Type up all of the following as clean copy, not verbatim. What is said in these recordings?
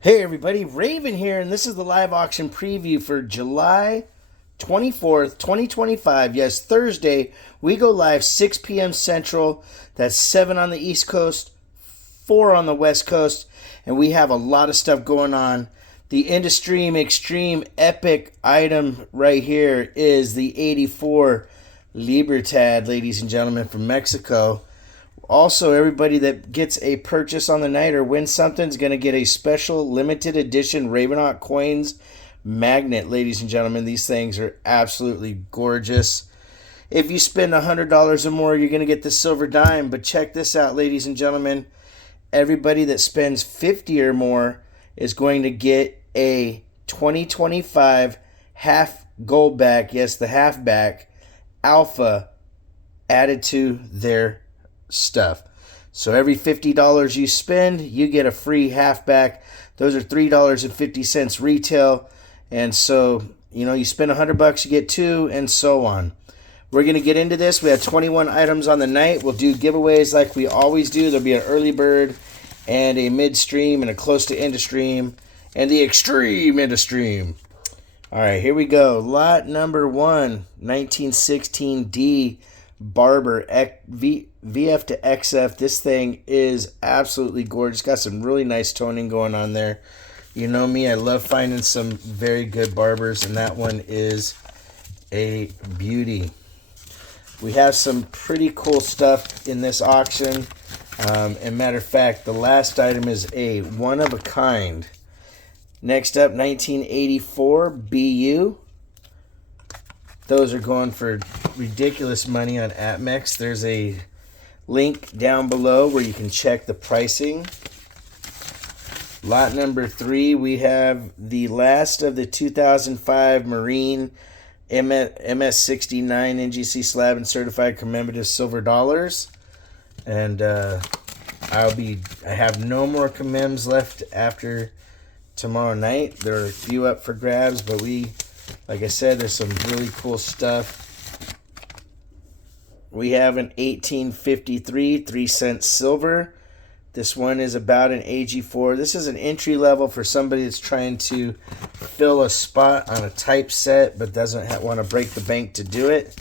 Hey everybody, Raven here, and this is the live auction preview for July 24th, 2025. Yes, Thursday. We go live 6 p.m. Central. That's 7 on the East Coast, 4 on the West Coast, and we have a lot of stuff going on. The Industream Extreme Epic item right here is the 84 Libertad, ladies and gentlemen, from Mexico. Also, everybody that gets a purchase on the night or wins something is going to get a special limited edition Ravenhawk Coins magnet, ladies and gentlemen. These things are absolutely gorgeous. If you spend $100 or more, you're going to get the silver dime. But check this out, ladies and gentlemen. Everybody that spends $50 or more is going to get a 2025 half goldback, yes, the halfback alpha added to their stuff. So every $50 you spend, you get a free halfback. Those are $3.50 retail. And so, you spend $100, you get two, and so on. We're going to get into this. We have 21 items on the night. We'll do giveaways like we always do. There'll be an early bird and a midstream and a close to end stream and the extreme end stream. All right, here we go. Lot number 1, 1916D Barber VF to XF. This thing is absolutely gorgeous. Got some really nice toning going on there. You know me, I love finding some very good barbers, and that one is a beauty. We have some pretty cool stuff in this auction. And matter of fact, the last item is a one of a kind. Next up, 1984 BU. Those are going for ridiculous money on APMEX. There's a link down below where you can check the pricing. Lot number 3, we have the last of the 2005 Marine MS69 NGC slab and certified commemorative silver dollars. And I have no more commems left after tomorrow night. There are a few up for grabs, but like I said, there's some really cool stuff. We have an 1853 3-cent silver. This one is about an AG4. This is an entry level for somebody that's trying to fill a spot on a typeset but doesn't want to break the bank to do it.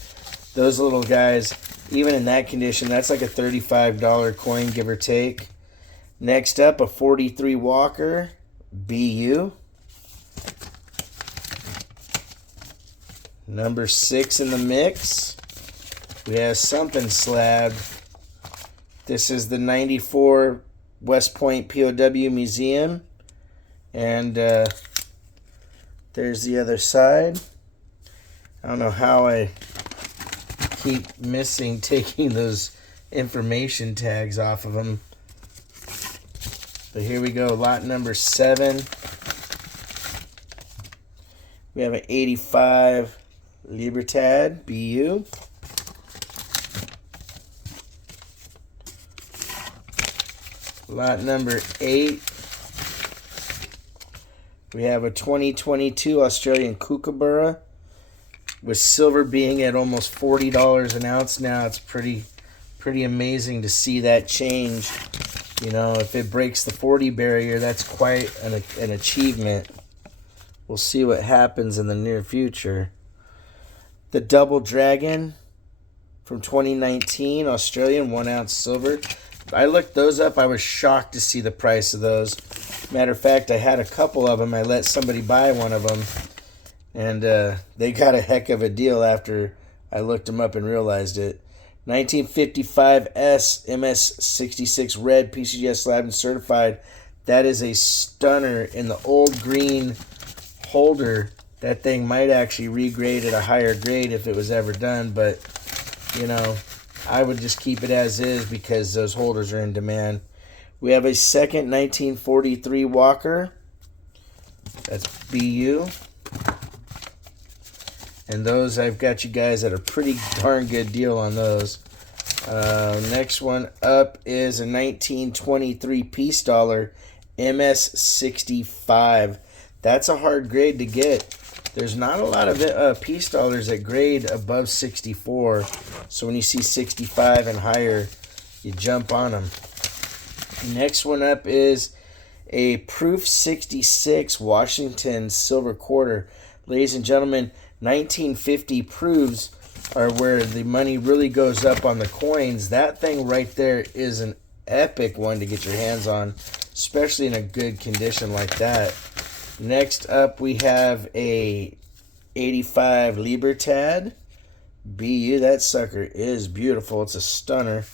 Those little guys, even in that condition, that's like a $35 coin, give or take. Next up, a 43 Walker BU. Number 6 in the mix, we have something slab. This is the 94 West Point POW Museum. And there's the other side. I don't know how I keep missing taking those information tags off of them. But here we go, lot number 7. We have an 85 Libertad BU. Lot number 8. We have a 2022 Australian Kookaburra with silver being at almost $40 an ounce now. It's pretty amazing to see that change. If it breaks the 40 barrier, that's quite an achievement. We'll see what happens in the near future. The Double Dragon from 2019, Australian 1 ounce silver. I looked those up. I was shocked to see the price of those. Matter of fact, I had a couple of them. I let somebody buy one of them, and they got a heck of a deal after I looked them up and realized it. 1955 S MS66 red PCGS slab and certified. That is a stunner in the old green holder. That thing might actually regrade at a higher grade if it was ever done, but I would just keep it as is because those holders are in demand. We have a second 1943 Walker. That's BU. And those, I've got you guys at a pretty darn good deal on those. Next one up is a 1923 Peace Dollar MS65. That's a hard grade to get. There's not a lot of Peace Dollars that grade above 64. So when you see 65 and higher, you jump on them. Next one up is a Proof 66 Washington silver quarter. Ladies and gentlemen, 1950 proofs are where the money really goes up on the coins. That thing right there is an epic one to get your hands on, especially in a good condition like that. Next up, we have a 85 Libertad BU. That sucker is beautiful. It's a stunner.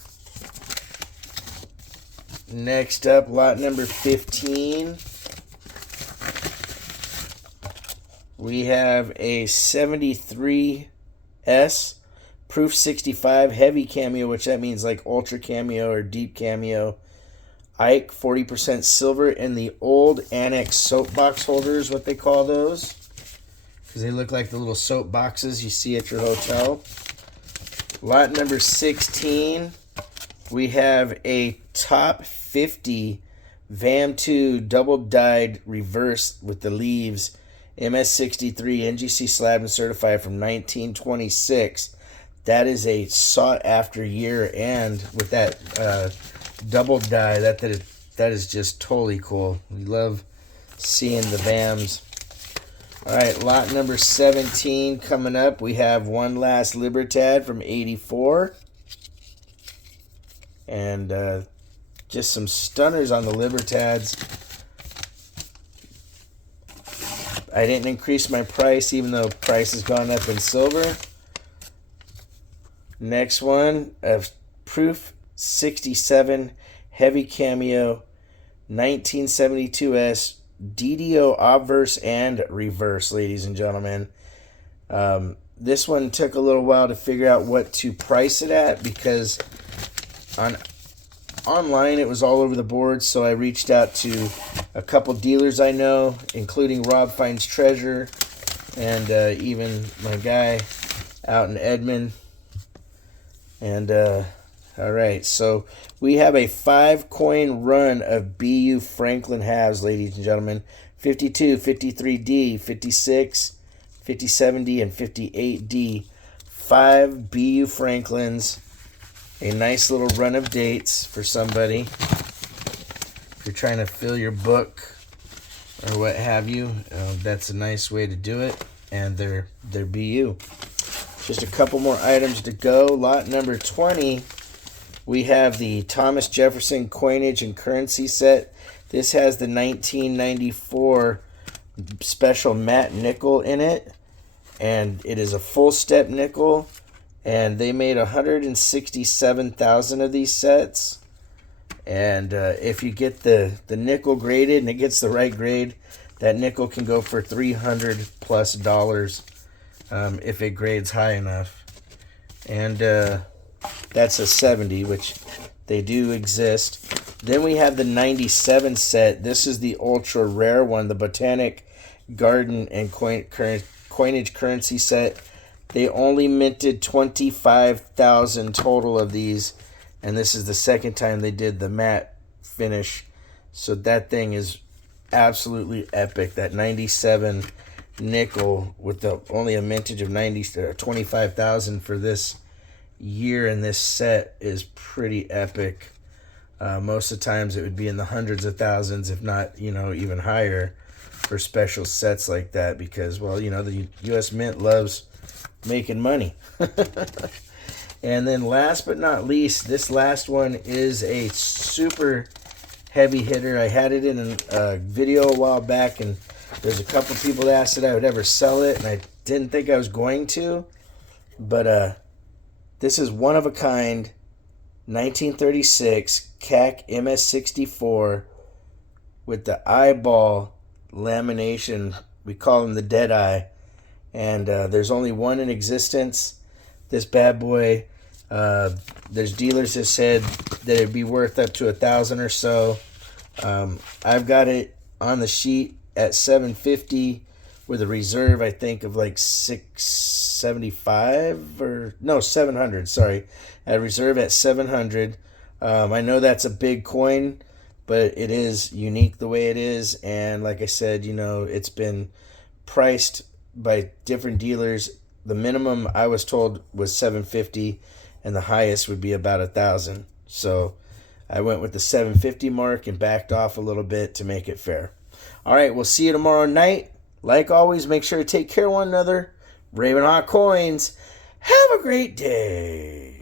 Next up, lot number 15. We have a 73S Proof 65 heavy cameo, which that means like ultra cameo or deep cameo. Ike 40% silver in the old Annex soapbox holders, what they call those, because they look like the little soap boxes you see at your hotel. Lot number 16, we have a top 50 VAM2 double dyed reverse with the leaves MS63 NGC slab and certified from 1926. That is a sought after year, and with that double dye, that is just totally cool. We love seeing the VAMs. All right, lot number 17 coming up. We have one last Libertad from 84. And just some stunners on the Libertads. I didn't increase my price even though price has gone up in silver. Next one, a Proof 67 heavy cameo 1972S DDO obverse and reverse, ladies and gentlemen. This one took a little while to figure out what to price it at, because online it was all over the board, so I reached out to a couple dealers I know, including Rob Finds Treasure and even my guy out in Edmond. And all right, so we have a 5-coin run of BU Franklin halves, ladies and gentlemen. 52, 53D, 56, 57D, and 58D. 5 BU Franklins. A nice little run of dates for somebody. If you're trying to fill your book or what have you, that's a nice way to do it. And they're BU. Just a couple more items to go. Lot number 20, we have the Thomas Jefferson coinage and currency set. This has the 1994 special matte nickel in it, and it is a full step nickel, and they made 167,000 of these sets. And if you get the nickel graded and it gets the right grade, that nickel can go for $300+ if it grades high enough. And that's a 70, which they do exist. Then we have the 97 set. This is the ultra rare one, the Botanic Garden and coinage currency set. They only minted 25,000 total of these, and this is the second time they did the matte finish. So that thing is absolutely epic. That 97 nickel with only a mintage of 25,000 for this year in this set is pretty epic. Most of the times it would be in the hundreds of thousands, if not, even higher for special sets like that, because, well, the U.S. Mint loves making money. And then last but not least, this last one is a super heavy hitter. I had it in a video a while back, and there's a couple people that asked if I would ever sell it, and I didn't think I was going to. But this is one of a kind 1936 CAC MS64 with the eyeball lamination. We call them the dead eye. And there's only one in existence. This bad boy, there's dealers that said that it'd be worth up to $1,000 or so. I've got it on the sheet at $750 with a reserve, I think, of like $700. Sorry, a reserve at $700. I know that's a big coin, but it is unique the way it is. And like I said, it's been priced by different dealers. The minimum I was told was $750, and the highest would be about $1,000. So I went with the 750 mark and backed off a little bit to make it fair. All right, we'll see you tomorrow night. Like always, make sure to take care of one another. Raven Hawk Coins. Have a great day.